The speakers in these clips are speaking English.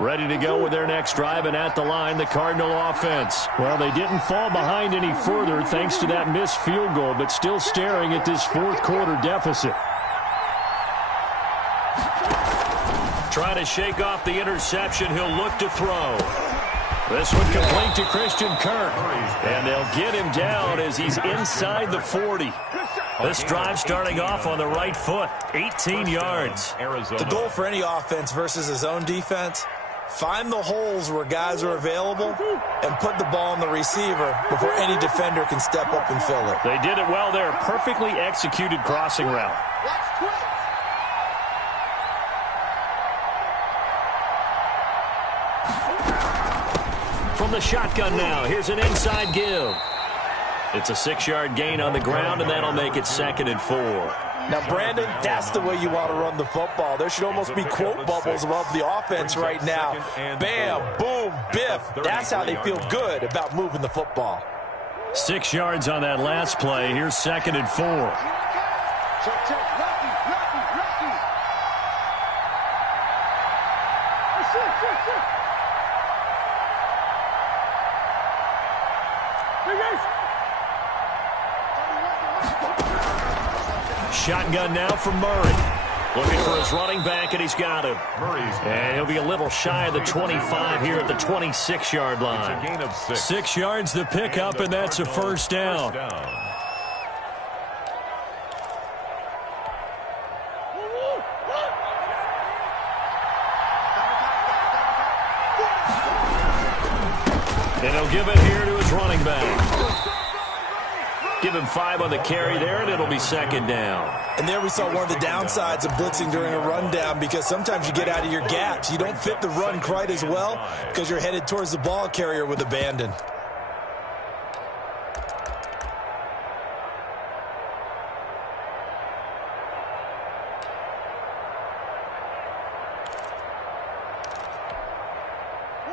Ready to go with their next drive, and at the line, the Cardinal offense. Well, they didn't fall behind any further thanks to that missed field goal, but still staring at this fourth quarter deficit. Trying to shake off the interception. He'll look to throw. This one complete to Christian Kirk. And they'll get him down as he's inside the 40. This drive starting off on the right foot. 18 yards. The goal for any offense versus his own defense, find the holes where guys are available and put the ball on the receiver before any defender can step up and fill it. They did it well there. Perfectly executed crossing route. From the shotgun now, here's an inside give. It's a 6-yard gain on the ground, and that'll make it 2nd and 4. Now, Brandon, that's the way you want to run the football. There should almost be quote bubbles above the offense right now. Bam, boom, biff. That's how they feel good about moving the football. 6 yards on that last play. Here's 2nd and 4. Shotgun now from Murray. Looking for his running back, and he's got him. And he'll be a little shy of the 25 here at the 26-yard line. 6 yards the pickup, and that's a first down. And he'll give it here to his running back. Give him 5 on the carry there, and it'll be 2nd down. And there we saw one of the downsides of blitzing during a rundown, because sometimes you get out of your gaps. You don't fit the run quite as well because you're headed towards the ball carrier with abandon.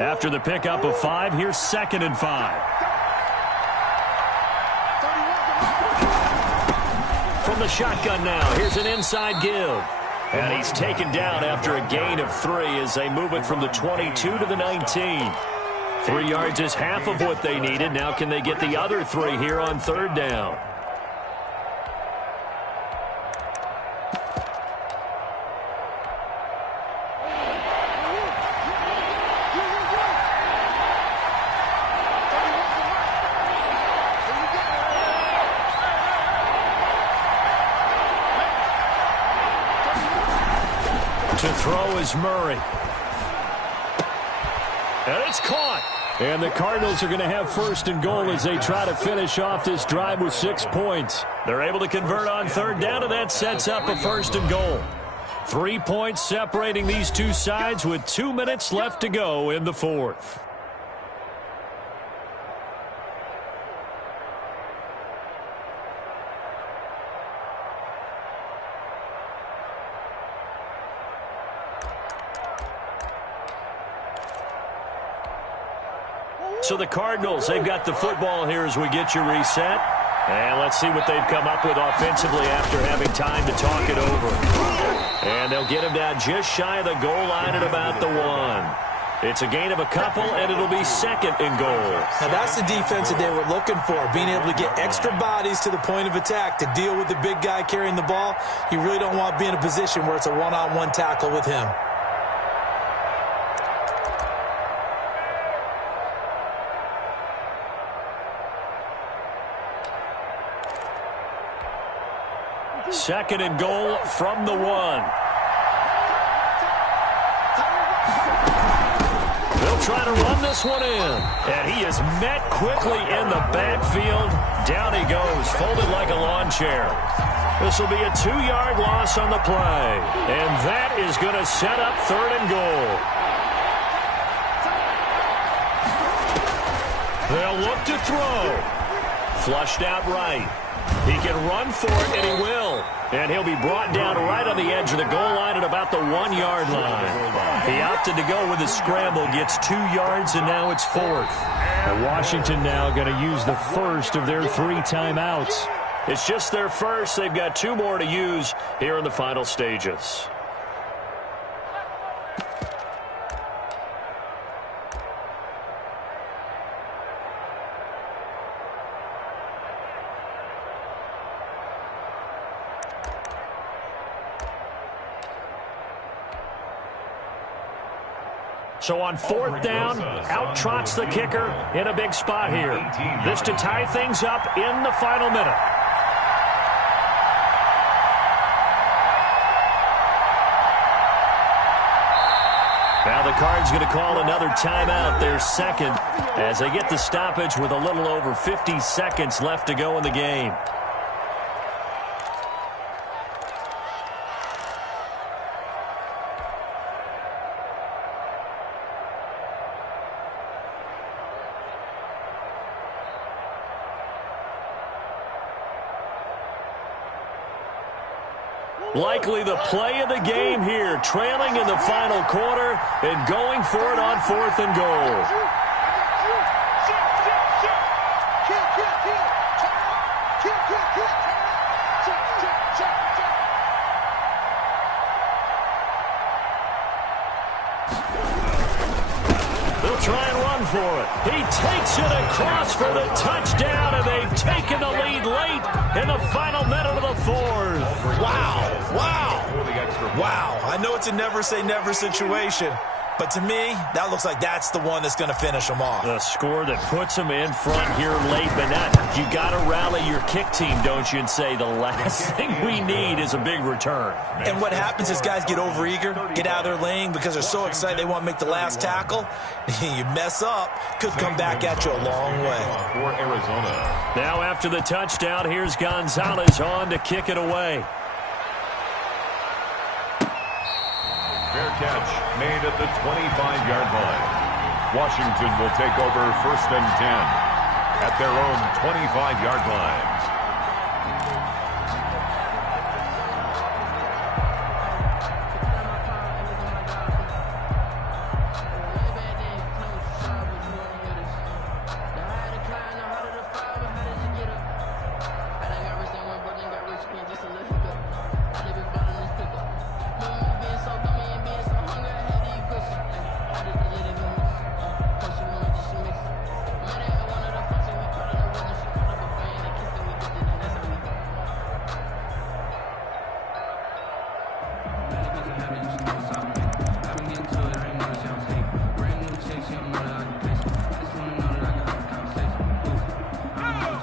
After the pickup of 5, here's 2nd and 5. From the shotgun now, here's an inside give. And he's taken down after a gain of 3 as they move it from the 22 to the 19. 3 yards is half of what they needed. Now can they get the other 3 here on 3rd down? To throw is Murray. And it's caught. And the Cardinals are going to have 1st and goal as they try to finish off this drive with 6 points. They're able to convert on 3rd down, and that sets up a 1st and goal. 3 points separating these two sides with 2 minutes left to go in the 4th. So the Cardinals, they've got the football here as we get you reset. And let's see what they've come up with offensively after having time to talk it over. And they'll get him down just shy of the goal line at about the 1. It's a gain of a couple, and it'll be 2nd and goal. Now that's the defense that they were looking for, being able to get extra bodies to the point of attack to deal with the big guy carrying the ball. You really don't want to be in a position where it's a one-on-one tackle with him. Second and goal from the 1. They'll try to run this one in. And he is met quickly in the backfield. Down he goes, folded like a lawn chair. This will be a 2-yard loss on the play. And that is going to set up 3rd and goal. They'll look to throw. Flushed out right. He can run for it, and he will. And he'll be brought down right on the edge of the goal line at about the 1-yard line. He opted to go with a scramble, gets 2 yards, and now it's 4th. And Washington now going to use the first of their 3 timeouts. It's just their first. They've got 2 more to use here in the final stages. So on 4th down, out trots the kicker in a big spot here. This to tie things up in the final minute. Now the Cards going to call another timeout, their second, as they get the stoppage with a little over 50 seconds left to go in the game. Likely the play of the game here, trailing in the final quarter and going for it on 4th and goal. They'll try and run for it. He takes it across for the touchdown, and they've taken the lead late in the final minute of the 4th. Wow. Wow. I know it's a never-say-never situation, but to me, that looks like that's the one that's going to finish them off. The score that puts them in front here late, but you got to rally your kick team, don't you, and say the last thing we need is a big return. And what happens is guys get overeager, get out of their lane because they're so excited they want to make the last tackle. You mess up, could come back at you a long way. For Arizona. Now after the touchdown, here's Gonzalez on to kick it away. Fair catch made at the 25-yard line. Washington will take over 1st and 10 at their own 25-yard line.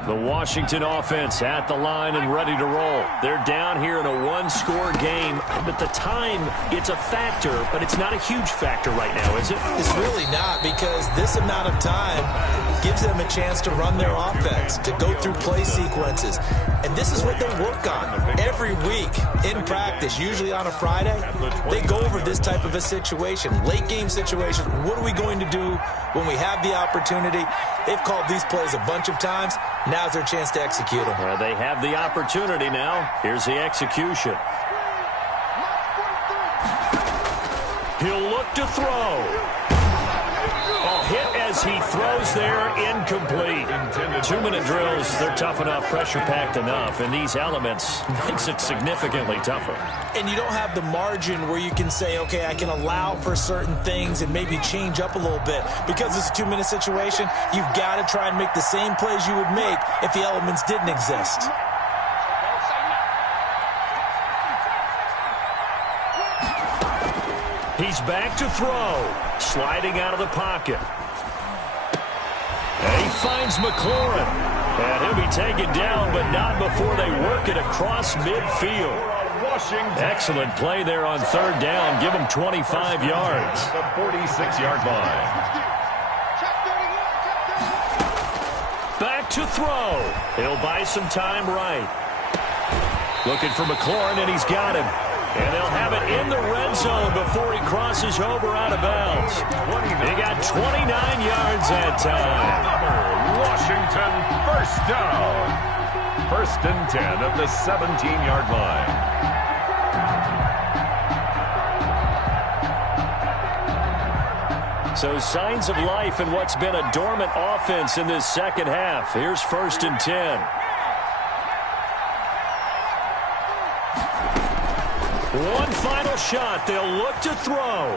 The Washington offense at the line and ready to roll. They're down here in a one-score game. At the time, it's a factor, but it's not a huge factor right now, is it? It's really not, because this amount of time gives them a chance to run their offense, to go through play sequences. And this is what they work on every week in practice, usually on a Friday. They go over this type of a situation, late game situation. What are we going to do when we have the opportunity? They've called these plays a bunch of times. Now's their chance to execute them. Well, they have the opportunity now. Here's the execution. He'll look to throw. A hit as he throws there, incomplete. 2-minute drills, they're tough enough, pressure-packed enough, and these elements makes it significantly tougher. And you don't have the margin where you can say, okay, I can allow for certain things and maybe change up a little bit. Because it's a 2-minute situation, you've got to try and make the same plays you would make if the elements didn't exist. He's back to throw. Sliding out of the pocket. And he finds McLaurin. And he'll be taken down, but not before they work it across midfield. Excellent play there on 3rd down. Give him 25 yards. The 46-yard line. Back to throw. He'll buy some time right. Looking for McLaurin, and he's got him. And they'll have it in the red zone before he crosses over out of bounds. He got 29 yards that time. Washington, 1st down. 1st and 10 at the 17-yard line. So signs of life in what's been a dormant offense in this second half. Here's 1st and 10. One final shot. They'll look to throw.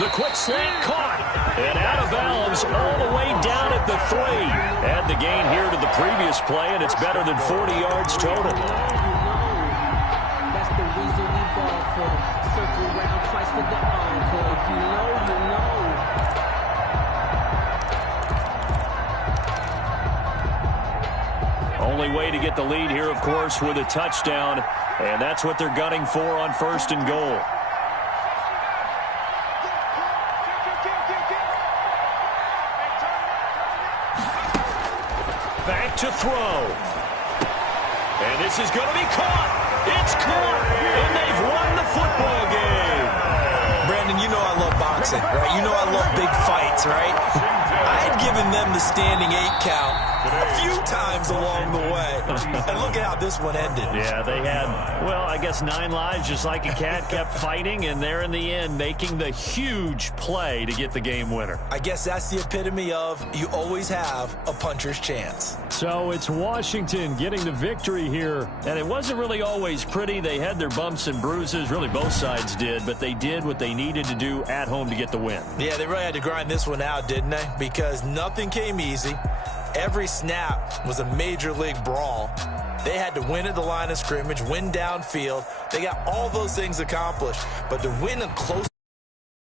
The quick slant caught. And out of bounds all the way down at the 3. Add the gain here to the previous play, and it's better than 40 yards total. That's the reason we ball for. Circle around twice for the Only way to get the lead here, of course, with a touchdown, and that's what they're gunning for on 1st and goal. Back to throw. And this is going to be caught. It's caught, and they've won the football game. Brandon, you know I love boxing, right? You know I love big fights, right? I had given them the standing 8 count a few times along the way. And look at how this one ended. Yeah, they had, well, I guess 9 lives, just like a cat, kept fighting, and they're in the end making the huge play to get the game winner. I guess that's the epitome of you always have a puncher's chance. So it's Washington getting the victory here, and it wasn't really always pretty. They had their bumps and bruises, really both sides did, but they did what they needed to do at home to get the win. Yeah, they really had to grind this one out, didn't they? Because nothing came easy. Every snap was a major league brawl. They had to win at the line of scrimmage, win downfield. They got all those things accomplished, but to win a close